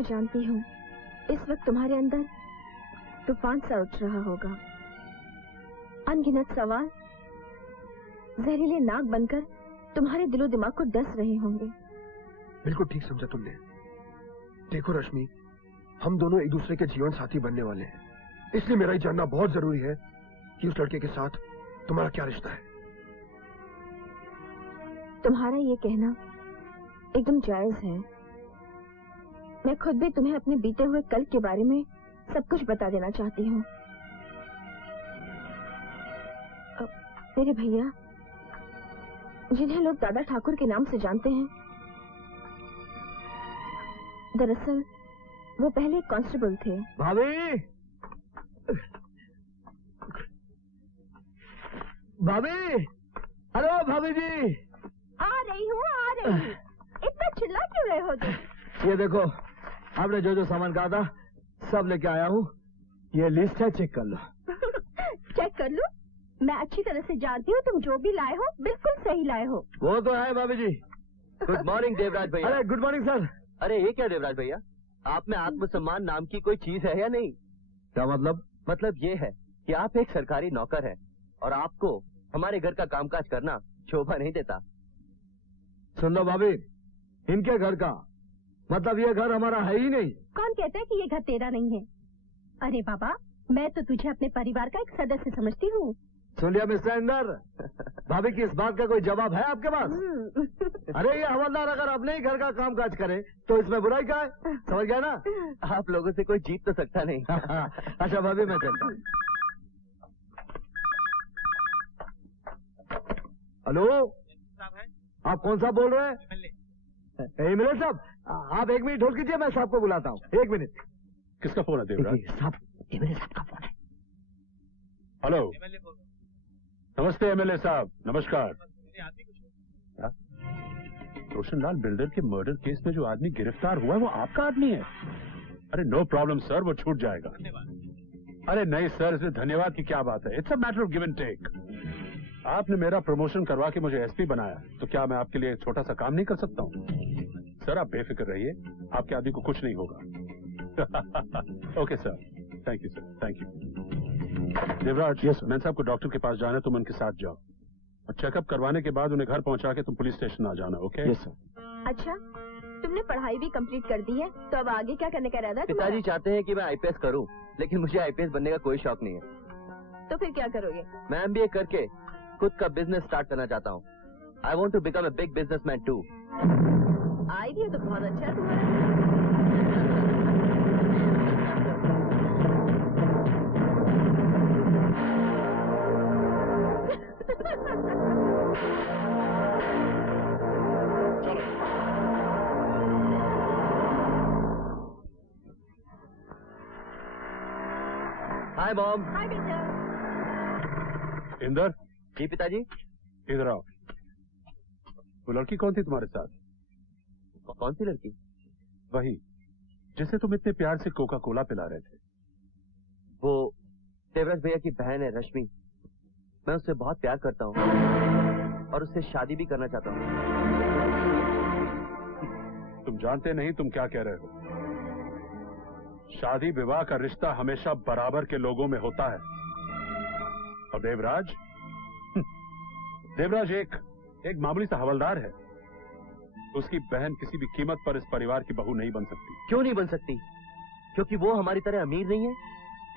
मैं जानती हूँ इस वक्त तुम्हारे अंदर तूफान सा उठ रहा होगा। अनगिनत सवाल जहरीले नाग बनकर तुम्हारे दिलो दिमाग को डस रहे होंगे। बिल्कुल ठीक समझा तुमने। देखो रश्मि, हम दोनों एक दूसरे के जीवन साथी बनने वाले हैं, इसलिए मेरा ये जानना बहुत जरूरी है कि उस लड़के के साथ तुम्हारा क्या रिश्ता है। तुम्हारा ये कहना एकदम जायज है। मैं खुद भी तुम्हें अपने बीते हुए कल के बारे में सब कुछ बता देना चाहती हूँ। मेरे भैया, जिन्हें लोग दादा ठाकुर के नाम से जानते हैं, दरअसल वो पहले कांस्टेबल थे। भाभी, भाभी, हेलो भाभी जी। आ रही हूँ। इतना चिल्ला क्यों रहे हो तुम? ये देखो, आपने जो जो सामान कहा था सब लेके आया हूँ। ये लिस्ट है, चेक कर लो। चेक कर लो? मैं अच्छी तरह से जानती हूँ तुम जो भी लाए हो बिल्कुल सही लाए हो। वो तो है भाभी जी। गुड मॉर्निंग देवराज भैया। अरे गुड मॉर्निंग सर। अरे ये क्या देवराज भैया, आप में आत्मसम्मान नाम की कोई चीज है या नहीं? क्या मतलब? मतलब ये है कि आप एक सरकारी नौकर हैं और आपको हमारे घर का कामकाज करना शोभा नहीं देता। सुन लो भाभी, इनके घर का मतलब ये घर हमारा है ही नहीं। कौन कहता है कि ये घर तेरा नहीं है? अरे बाबा, मैं तो तुझे अपने परिवार का एक सदस्य समझती हूँ। सुन लिया मिस्टर इंदर, भाभी की इस बात का कोई जवाब है आपके पास? अरे ये हवलदार अगर अपने ही घर का कामकाज करे तो इसमें बुराई क्या है? समझ गया ना? आप लोगों से कोई जीत तो सकता नहीं। अच्छा भाभी, मैं चलता हूँ। हेलो, आप कौन सा बोल रहे हैं? एमएलए साहब, आप एक मिनट होल्ड कीजिए, मैं साहब को बुलाता हूँ। एक मिनट। किसका फोन है देवराज? साहब, एमएलए साहब का फोन है। हेलो, नमस्ते एमएलए साहब, नमस्कार। रोशनलाल बिल्डर के मर्डर केस में जो आदमी गिरफ्तार हुआ है वो आपका आदमी है? अरे नो प्रॉब्लम सर, वो छूट जाएगा। अरे नहीं सर, इसमें धन्यवाद की क्या बात है। It's a matter of give and take. आपने मेरा प्रमोशन करवा के मुझे एसपी बनाया, तो क्या मैं आपके लिए एक छोटा सा काम नहीं कर सकता हूँ? सर आप बेफिक्र रहिए, आपके आदमी को कुछ नहीं होगा। Okay sir, thank you sir, thank you. Devraj, yes man साहब को डॉक्टर के पास जाना है, तुम उनके साथ जाओ और चेकअप करवाने के बाद उन्हें घर पहुंचा के तुम पुलिस स्टेशन आ जाना। ओके? Yes sir. अच्छा, तुमने पढ़ाई भी कंप्लीट कर दी है, तो अब आगे क्या करने का इरादा है? पिताजी चाहते हैं कि मैं आईपीएस करूं, लेकिन मुझे आईपीएस बनने का कोई शौक नहीं है। तो फिर क्या करोगे? मैं एमबीए करके खुद का बिजनेस स्टार्ट करना चाहता हूँ। I want to become a big businessman too. Idea तो बहुत अच्छा है तुम्हारा। Hi mom. हाय बेटा। इंदर, जी पिताजी। इधर आओ। वो लड़की कौन थी तुम्हारे साथ? कौन सी लड़की? वही जिसे तुम इतने प्यार से कोका कोला पिला रहे थे। वो देवराज भैया की बहन है रश्मि। मैं उससे बहुत प्यार करता हूँ और उससे शादी भी करना चाहता हूँ। तुम जानते नहीं तुम क्या कह रहे हो। शादी विवाह का रिश्ता हमेशा बराबर के लोगों में होता है। और देवराज देवराज एक मामूली सा हवलदार है। उसकी बहन किसी भी कीमत पर इस परिवार की बहू नहीं बन सकती। क्यों नहीं बन सकती? क्योंकि वो हमारी तरह अमीर नहीं है।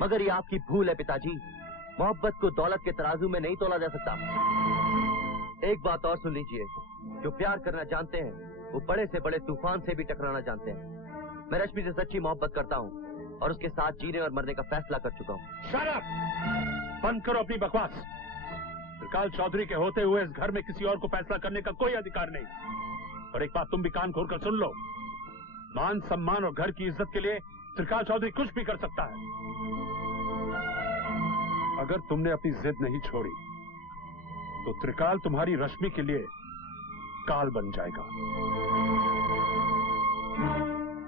मगर ये आपकी भूल है पिताजी। मोहब्बत को दौलत के तराजू में नहीं तोला जा सकता। एक बात और सुन लीजिए, जो प्यार करना जानते हैं वो बड़े से बड़े तूफान से भी टकराना जानते हैं। मैं रश्मि से सच्ची मोहब्बत करता हूँ और उसके साथ जीने और मरने का फैसला कर चुका हूँ। Shut up! बंद करो अपनी बकवास। त्रिकाल चौधरी के होते हुए इस घर में किसी और को फैसला करने का कोई अधिकार नहीं। और एक बात तुम भी कान खोलकर सुन लो, मान सम्मान और घर की इज्जत के लिए त्रिकाल चौधरी कुछ भी कर सकता है। अगर तुमने अपनी जिद नहीं छोड़ी तो त्रिकाल तुम्हारी रश्मि के लिए काल बन जाएगा।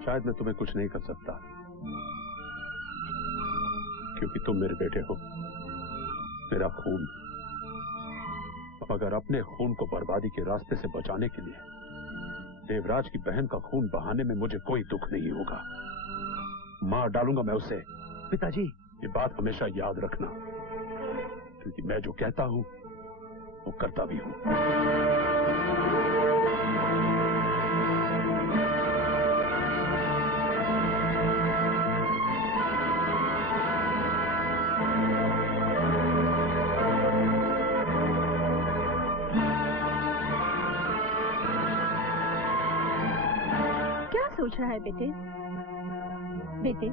शायद मैं तुम्हें कुछ नहीं कर सकता क्योंकि तुम मेरे बेटे हो, मेरा खून। मगर अपने खून को बर्बादी के रास्ते से बचाने के लिए देवराज की बहन का खून बहाने में मुझे कोई दुख नहीं होगा। मार डालूंगा मैं उसे। पिताजी, ये बात हमेशा याद रखना, क्योंकि मैं जो कहता हूं वो करता भी हूं। क्या सोच रहा है बेटे? बेटे,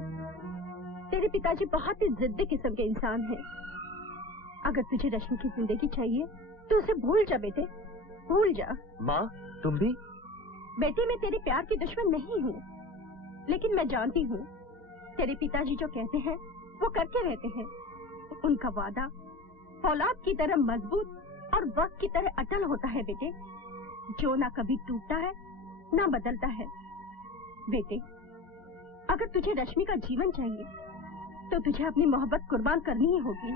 तेरे पिताजी बहुत ही जिद्दी किस्म के इंसान हैं। अगर तुझे रश्मि की जिंदगी चाहिए तो उसे भूल जा बेटे, भूल जा। माँ, तुम भी? बेटे, मैं तेरे प्यार की दुश्मन नहीं हूँ, लेकिन मैं जानती हूँ तेरे पिताजी जो कहते हैं वो करके रहते हैं। उनका वादा फौलाद की तरह मजबूत और वक्त की तरह अटल होता है बेटे, जो ना कभी टूटता है ना बदलता है। बेटे, अगर तुझे रश्मि का जीवन चाहिए तो तुझे अपनी मोहब्बत कुर्बान करनी ही होगी।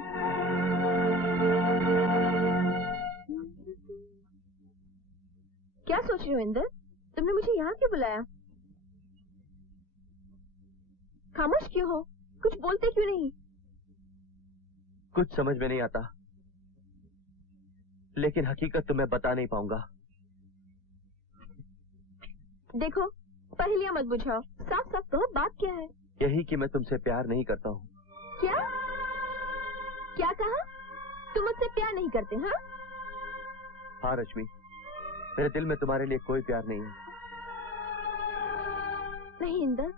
क्या सोच रही हो इंदर? तुमने मुझे यहाँ क्यों बुलाया? खामोश क्यों हो? कुछ बोलते क्यों नहीं? कुछ समझ में नहीं आता, लेकिन हकीकत तो मैं बता नहीं पाऊंगा। देखो, पहेलियां मत बुझाओ, साफ साफ कहो बात क्या है। यही कि मैं तुमसे प्यार नहीं करता हूँ। क्या? क्या कहा? तुम मुझसे प्यार नहीं करते? हाँ हाँ रश्मि, मेरे दिल में तुम्हारे लिए कोई प्यार नहीं है। नहीं इंदर,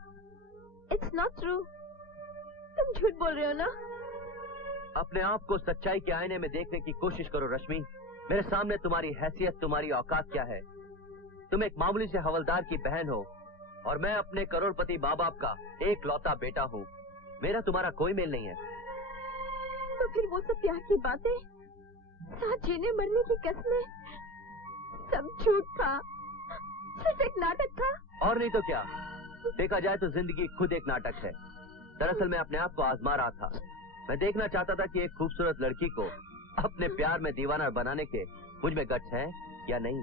इट्स नॉट ट्रू। तुम झूठ बोल रहे हो ना? अपने आप को सच्चाई के आईने में देखने की कोशिश करो रश्मि। मेरे सामने तुम्हारी हैसियत, तुम्हारी औकात क्या है? तुम एक मामूली से हवलदार की बहन हो और मैं अपने करोड़पति माँ बाप का एक लौता बेटा हूँ। मेरा तुम्हारा कोई मेल नहीं है। तो फिर वो सब प्यार की बातें, साथ जीने मरने की कस्में, सब झूठ था, सिर्फ एक नाटक था। और नहीं तो क्या? देखा जाए तो जिंदगी खुद एक नाटक है। दरअसल मैं अपने आप को आजमा रहा था। मैं देखना चाहता था कि एक खूबसूरत लड़की को अपने प्यार में दीवाना बनाने के मुझ में गट्स है या नहीं।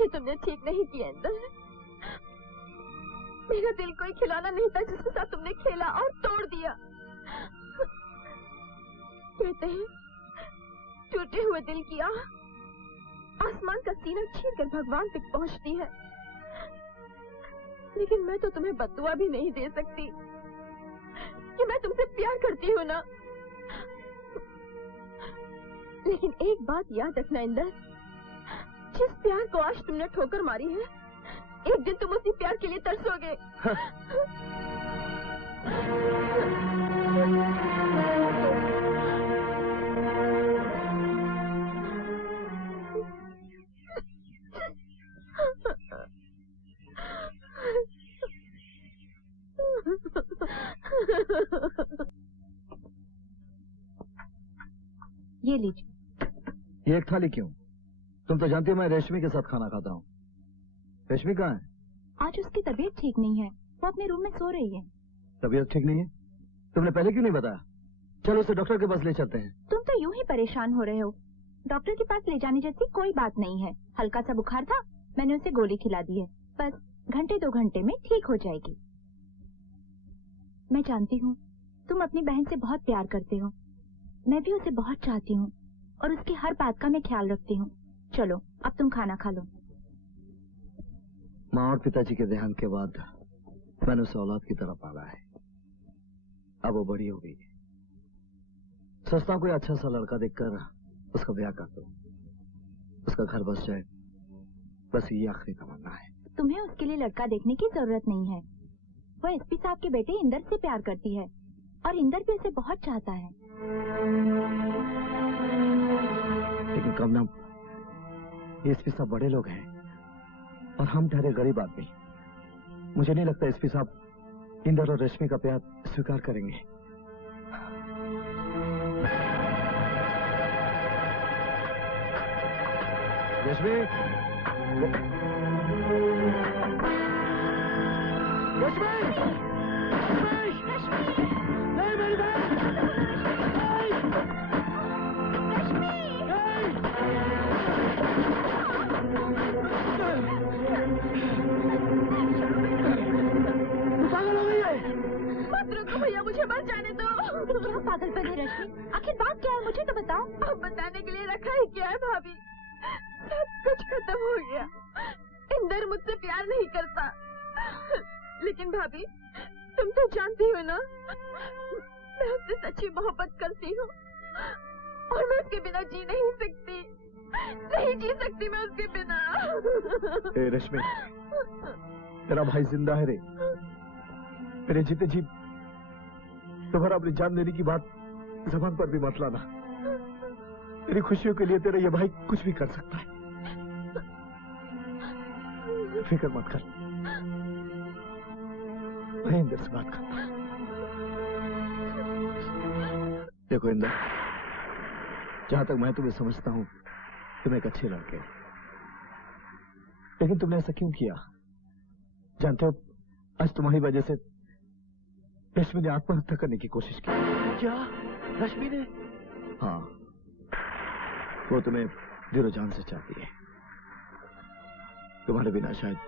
ये तुमने ठीक नहीं किया इंदर। मेरा दिल कोई खिलौना नहीं था जिसके साथ तुमने खेला और तोड़ दिया। कहते हैं टूटे हुए दिल की आह आसमान का सीना छीन कर भगवान तक पहुंचती है, लेकिन मैं तो तुम्हें बद्दुआ भी नहीं दे सकती कि मैं तुमसे प्यार करती हूँ ना। लेकिन एक बात याद रखना इंदर, जिस प्यार को आज तुमने ठोकर मारी है, एक दिन तुम उसी प्यार के लिए तरसोगे। ये लीजिए। ये एक थाली क्यों? तुम तो जानती हो मैं रेशमी के साथ खाना खाता हूँ। रेशमी कहाँ है? आज उसकी तबीयत ठीक नहीं है, वो अपने रूम में सो रही है। तबीयत ठीक नहीं है? तुमने पहले क्यों नहीं बताया? चलो उसे डॉक्टर के पास ले चलते हैं। तुम तो यूं ही परेशान हो रहे हो। डॉक्टर के पास ले जाने जैसी कोई बात नहीं है। हल्का सा बुखार था, मैंने उसे गोली खिला दी है, बस घंटे 2 घंटे में ठीक हो जाएगी। मैं जानती हूँ तुम अपनी बहन से बहुत प्यार करते हो, मैं भी उसे बहुत चाहती हूँ और उसकी हर बात का मैं ख्याल रखती हूँ। चलो अब तुम खाना खा लो। माँ और पिताजी के देहांत के बाद मैंने उसे औलाद की तरह पाला है। अब वो बड़ी हो गई है। सोचता हूँ कोई अच्छा सा लड़का देखकर उसका ब्याह कर दो, उसका घर बस जाए, बस ये आखिरी तमन्ना है। तुम्हें उसके लिए लड़का देखने की जरूरत नहीं है। वो एसपी साहब के बेटे इंदर से प्यार करती है और इंदर भी उसे बहुत चाहता है। लेकिन कमना, ये एसपी साहब बड़े लोग हैं और हम ठहरे गरीब आदमी। मुझे नहीं लगता एसपी साहब इंदर और रश्मि का प्यार स्वीकार करेंगे। रश्मि, रश्मि, नहीं मेरी बहन, नहीं, बस जाने दो। क्या पागलपन है रश्मि? आखिर बात क्या है, मुझे तो बताओ। अब बताने के लिए रखा ही क्या है भाभी, सब कुछ खत्म हो गया। इंदर मुझसे प्यार नहीं करता, लेकिन भाभी तुम तो जानती हो ना, मैं उससे सच्ची मोहब्बत करती हूँ और मैं उसके बिना जी नहीं सकती, नहीं जी सकती मैं उसके बिना। ए रश्मि, तेरा भाई जिंदा है रे। मेरे जीते जी तुम्हारा अपनी जान देने की बात जबान पर भी मत लाना। तेरी खुशियों के लिए तेरा ये भाई कुछ भी कर सकता है, फिक्र मत कर। मैं इंदर से बात करता। देखो इंदर, जहां तक मैं तुम्हें समझता हूं तुम एक अच्छे लड़के हो, लेकिन तुमने ऐसा क्यों किया? जानते हो, आज तुम्हारी वजह से रश्मि ने आत्महत्या करने की कोशिश की। क्या रश्मि ने? हाँ, वो तुम्हें दिलो जान से चाहती है। तुम्हारे बिना शायद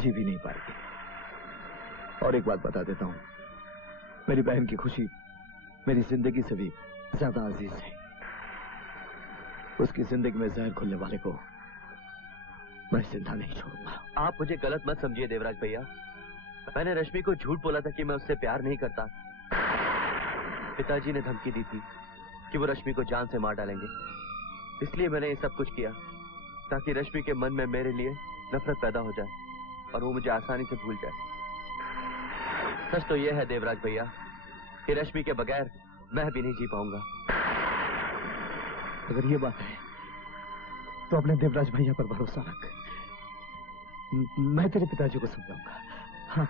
जी भी नहीं पाएगी। और एक बात बता देता हूं, मेरी बहन की खुशी मेरी जिंदगी से भी ज्यादा अजीज है। उसकी जिंदगी में जहर खुलने वाले को मैं जिंदा नहीं छोड़ूंगा। आप मुझे गलत मत समझिए देवराज भैया, मैंने रश्मि को झूठ बोला था कि मैं उससे प्यार नहीं करता। पिताजी ने धमकी दी थी कि वो रश्मि को जान से मार डालेंगे, इसलिए मैंने ये सब कुछ किया ताकि रश्मि के मन में मेरे लिए नफरत पैदा हो जाए और वो मुझे आसानी से भूल जाए। सच तो ये है देवराज भैया कि रश्मि के बगैर मैं भी नहीं जी पाऊंगा। अगर ये बात है तो अपने देवराज भैया पर भरोसा रख। मैं तेरे पिताजी को समझाऊंगा। हाँ।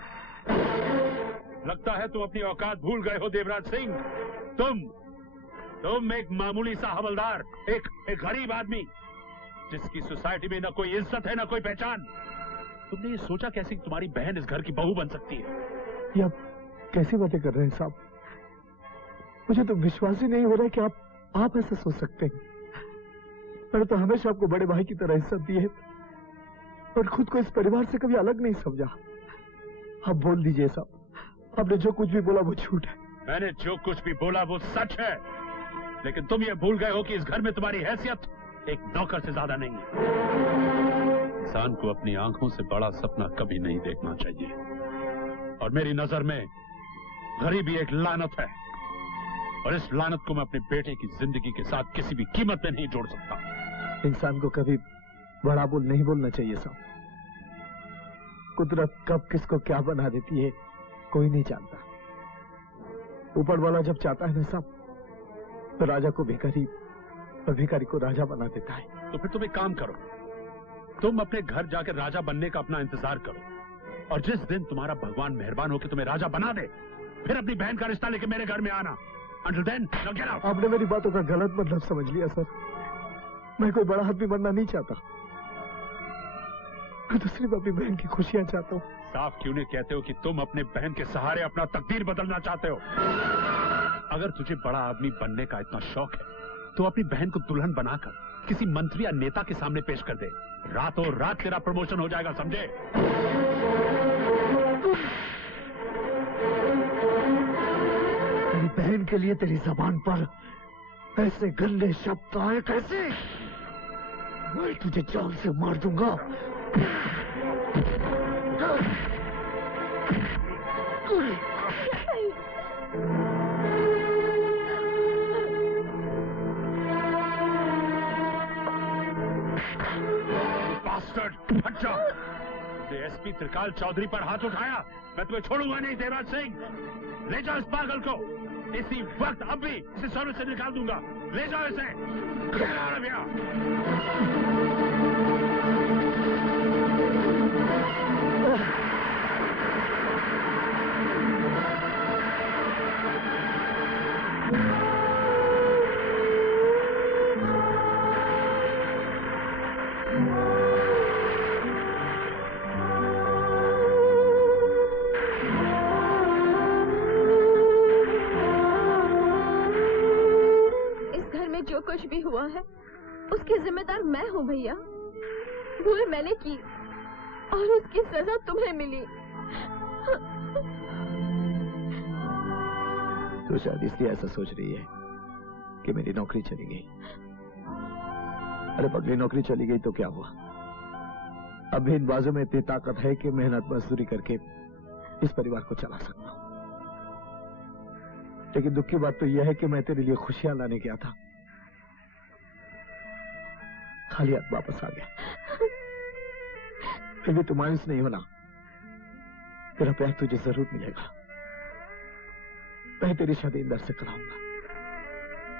लगता है तुम अपनी औकात भूल गए हो देवराज सिंह। तुम एक मामूली सा हवलदार, एक गरीब आदमी जिसकी सोसाइटी में न कोई इज्जत है न कोई पहचान। तुमने ये सोचा कैसे कि तुम्हारी बहन इस घर की बहू बन सकती है? ये आप कैसी बातें कर रहे हैं साहब? मुझे तो विश्वास ही नहीं हो रहा कि आप ऐसा सोच सकते हैं। मैंने तो हमेशा आपको बड़े भाई की तरह इज्जत दी है और खुद को इस परिवार से कभी अलग नहीं समझा। आप बोल दीजिए साहब, आपने जो कुछ भी बोला वो झूठ है। मैंने जो कुछ भी बोला वो सच है, लेकिन तुम ये भूल गए हो कि इस घर में तुम्हारी हैसियत एक नौकर से ज्यादा नहीं है। इंसान को अपनी आंखों से बड़ा सपना कभी नहीं देखना चाहिए, और मेरी नजर में गरीबी एक लानत है, और इस लानत को मैं अपने बेटे की जिंदगी के साथ किसी भी कीमत में नहीं जोड़ सकता। इंसान को कभी बड़ा बोल नहीं बोलना चाहिए साहब। कुदरत कब किसको क्या बना देती है कोई नहीं जानता। ऊपर वाला जब चाहता है ना साहब, तो राजा को भिखारी और भिखारी को राजा बना देता है। तो फिर तुम एक काम करो, तुम अपने घर जाकर राजा बनने का अपना इंतजार करो, और जिस दिन तुम्हारा भगवान मेहरबान होकर तुम्हें राजा बना दे, फिर अपनी बहन का रिश्ता लेके मेरे घर में आना। Until then, now get out. आपने मेरी बातों का गलत मतलब समझ लिया सर। मैं कोई बड़ा आदमी बनना नहीं चाहता, मैं तो सिर्फ अपनी बहन की खुशियां चाहता हूँ। साफ क्यों नहीं कहते हो कि तुम अपने बहन के सहारे अपना तकदीर बदलना चाहते हो? अगर तुझे बड़ा आदमी बनने का इतना शौक है तो अपनी बहन को दुल्हन बनाकर किसी मंत्री या नेता के सामने पेश कर दे। रातों रात तेरा प्रमोशन हो जाएगा, समझे? तेरी बहन के लिए तेरी जबान पर ऐसे गंदे शब्द आए कैसे? मैं तुझे जान से मार दूंगा। हट जाओ। एसपी त्रिकाल चौधरी पर हाथ उठाया, मैं तुम्हें छोड़ूंगा नहीं देवराज सिंह। ले जाओ इस पागल को, इसी वक्त अब भी इसे सर्विस से निकाल दूंगा। ले जाओ इसे। जो कुछ भी हुआ है उसकी जिम्मेदार मैं हूँ भैया। भूल मैंने की और उसकी सजा तुम्हें मिली। तो शायद इसलिए ऐसा सोच रही है कि मेरी नौकरी चली गई। अरे पगली, नौकरी चली गई तो क्या हुआ? अब भी इन बाजू में इतनी ताकत है कि मेहनत मजदूरी करके इस परिवार को चला सकता हूं। लेकिन दुख की बात तो यह है कि मैं तेरे लिए खुशियां लाने गया था, खाली हाथ वापस आ गया। फिर भी तू मायूस नहीं होना, तेरा प्यार तुझे जरूर मिलेगा। मैं तेरी शादी इंदर से कराऊंगा।